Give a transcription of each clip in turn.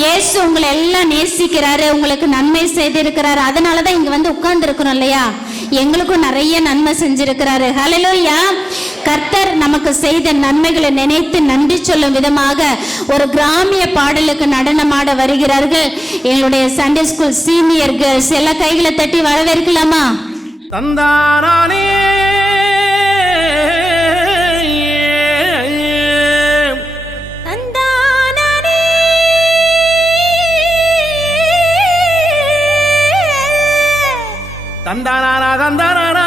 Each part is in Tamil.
இயேசு உங்களை எல்லாம் நேசிக்கிறாரு, உங்களுக்கு நன்மை செய்திருக்கிறாரு. அதனாலதான் இங்க வந்து உட்கார்ந்து இருக்கிறோம் இல்லையா? எங்களுக்கும் நிறைய நன்மை செஞ்சிருக்கிறாரு. ஹல்லேலூயா. கர்த்தர் நமக்கு செய்த நன்மைகளை நினைத்து நன்றி சொல்லும் விதமாக ஒரு கிராமிய பாடலுக்கு நடனமாட வருகிறார்கள் எங்களுடைய சண்டே ஸ்கூல் சீனியர் கேர்ள்ஸ். எல்லா கைகளை தட்டி வரவேற்கலாமா? தந்தானே தந்தானா தந்தானா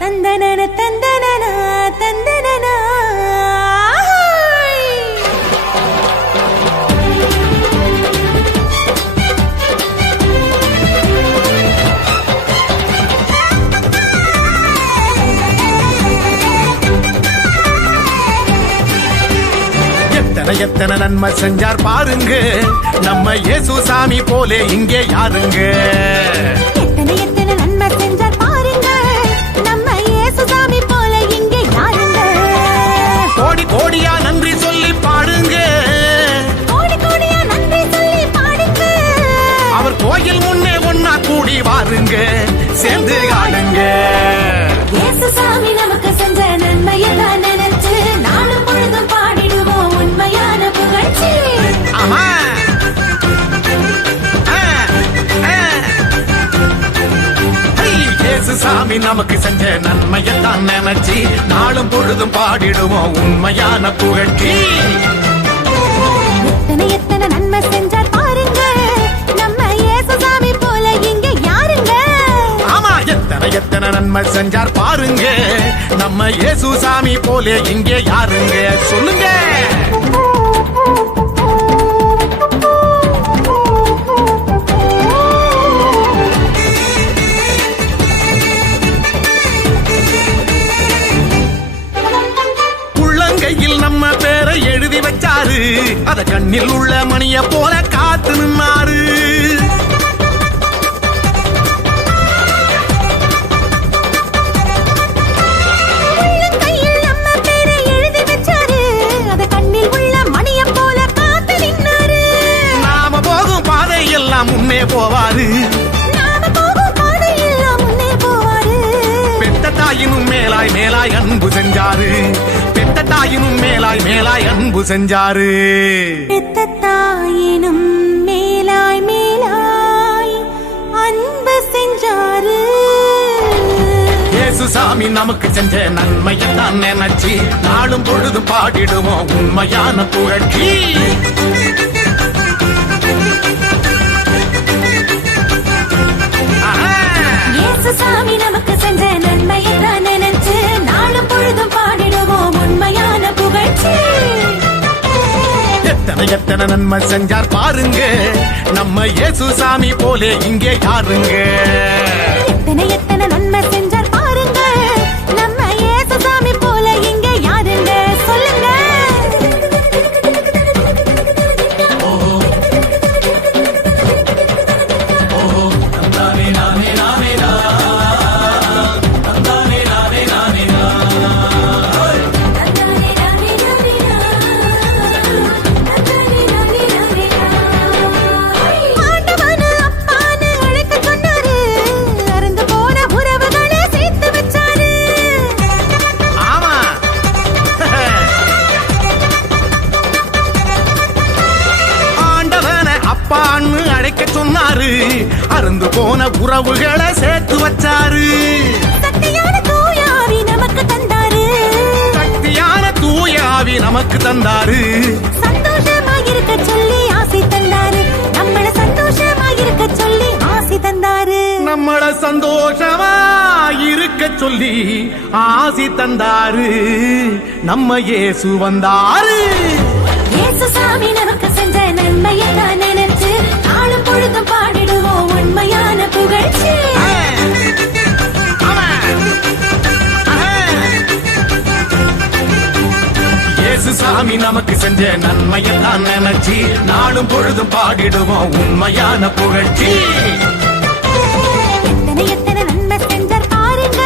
தந்தனன தந்தனன தந்தனன. எத்தனை எத்தனை நன்மை செஞ்சார் பாருங்க நம்ம இயேசு சாமி போலே இங்கே யாருங்க. எத்தனை எத்தனை நன்மை செஞ்சார் பாருங்க நம்ம இயேசு சாமி போல இங்கே யாருங்க. கோடி கோடியா நன்றி சொல்லி பாடுங்க, கோடி கோடியா நன்றி சொல்லி பாடுங்க. அவர் கோயில் முன்னே ஒன்னா கூடி வாருங்க, சேர்ந்து ஆடுங்க. இயேசு சாமி நமக்கு செஞ்ச நன்மையை தான் நினைச்சு நாளும் பொழுதும் பாடிடுவோம் உண்மையான புகழ்ச்சி. ஆமா இயேசு சாமி நமக்கு செஞ்ச நன்மையத்தான் நினைச்சு நாளும் பொழுதும் பாடிடுவோம் உண்மையான புகழ்ச்சி. எத்தனை எத்தனை நன்மை செஞ்சார் பாருங்க நம்ம இயேசு சாமி போல இங்க யாருங்க. ஆமா எத்தனை எத்தனை நன்மை செஞ்சார் பாருங்க நம்ம இயேசு சாமி போலே இங்கே யாருங்க. சொல்லுங்க. உள்ளங்கையில் நம்ம பேரை எழுதி வச்சாரு, அத கண்ணில் உள்ள மணிய போல காத்து நின்னாரு. கையில் நம்ம பேரை எழுதி வச்சாரு, அத கண்ணில் உள்ள மணிய போல காத்து நின்னாரு. நாம போகும் பாதை எல்லாம் முன்னே போவாரு, நாம போகும் பாதையெல்லாம் முன்னே போவாரு. பெத்த தாயினும் மேலாய் மேலாய் அன்பு செஞ்சாரு, பெத்த தாயினும் மேலாய் மேலாய் அன்பு செஞ்சாரு. பெத்த தாயினும் மேலாய் மேலாய் அன்பு செஞ்சாரு. இயேசு சாமி நமக்கு செஞ்ச நன்மையத்தான் நினைச்சு நாளும் பொழுது பாடிடுவோம் உண்மையான புகழ்ச்சி. இயேசு சாமி நமக்கு செஞ்ச நன்மையை தான் நினைச்சு நாளும் பொழுதும் பாடிடுவோம் உண்மையான புகழ்ச்சி. எத்தனை எத்தனை நன்மை செஞ்சார் பாருங்க நம்ம இயேசு சாமி போலே இங்கே யாருங்க. எத்தனை எத்தனை நன்மை செஞ்சார் பாருங்க நம்ம இயேசு சாமி போல இங்க யாருங்க. சொல்லுங்க. ஆண்டவனு அப்பான்னு அழைக்க சொன்னாரு, அறுந்து போன உறவுகளை சேர்த்து வச்சாரு. ஆமா ஆண்டவனை அப்பான்னு அழைக்க சொன்னாரு, அருந்து போன உறவுகளை சேர்த்து வச்சாரு. சக்தியான தூயாவி நமக்கு தந்தாரு, சக்தியான தூயாவி நமக்கு தந்தாரு. சந்தோஷமாயிருக்க சொல்லி ஆசை தந்தாரு, நம்மள சந்தோஷமாயிருக்க சொல்லி ஆசை தந்தாரு. நம்மள சந்தோஷமா இருக்க சொல்லி ஆசி தந்தாரு. நம்ம இயேசு வந்தாரு. இயேசு சாமி நமக்கு செஞ்ச நன்மையை தான் நினைச்சு நாளும் பொழுதும் பாடிடுவோம் உண்மையான புகழ்ச்சி. இயேசு சாமி நமக்கு செஞ்ச நன்மையெல்லாம் நினைச்சு நாளும் பொழுதும் பாடிடுவோம் உண்மையான புகழ்ச்சி. எத்தனை எத்தனை நன்மை செஞ்சார் பாருங்க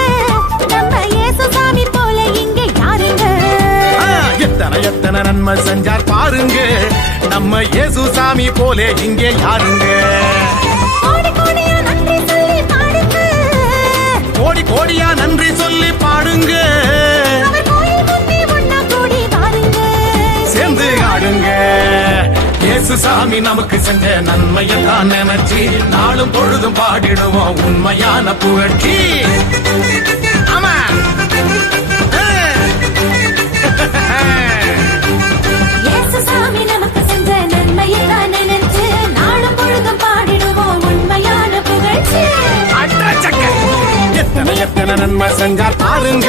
நம்ம இயேசு சாமி போல இங்க யாருங்க. எத்தனை நன்மை செஞ்சார் பாருங்க நம்ம இயேசு சாமி போலே இங்கே யாருங்க கோடி கோடியா நன்றி சொல்லி பாடுங்க கோடி கோடியா நன்றி சொல்லி பாடுங்க அவர் கோயில் முன்னே ஒண்ணா கூடி பாருங்க சேர்ந்து ஆடுங்க இயேசு சாமி நமக்கு செஞ்ச நன்மையை தான் நினைச்சு நாளும் பொழுதும் பாடிடுவோம் உண்மையான புகழ்ச்சி ஆமா இயேசு சாமி நமக்கு செஞ்ச நன்மையை தான் நினைச்சு நாளும் பொழுதும் பாடிடுவோம் உண்மையான புகழ்ச்சி எத்தனை எத்தனை நன்மை செஞ்சார் பாருங்க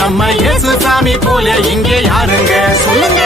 நம்ம இயேசு சாமி போல இங்கே யாருங்க சொல்லுங்க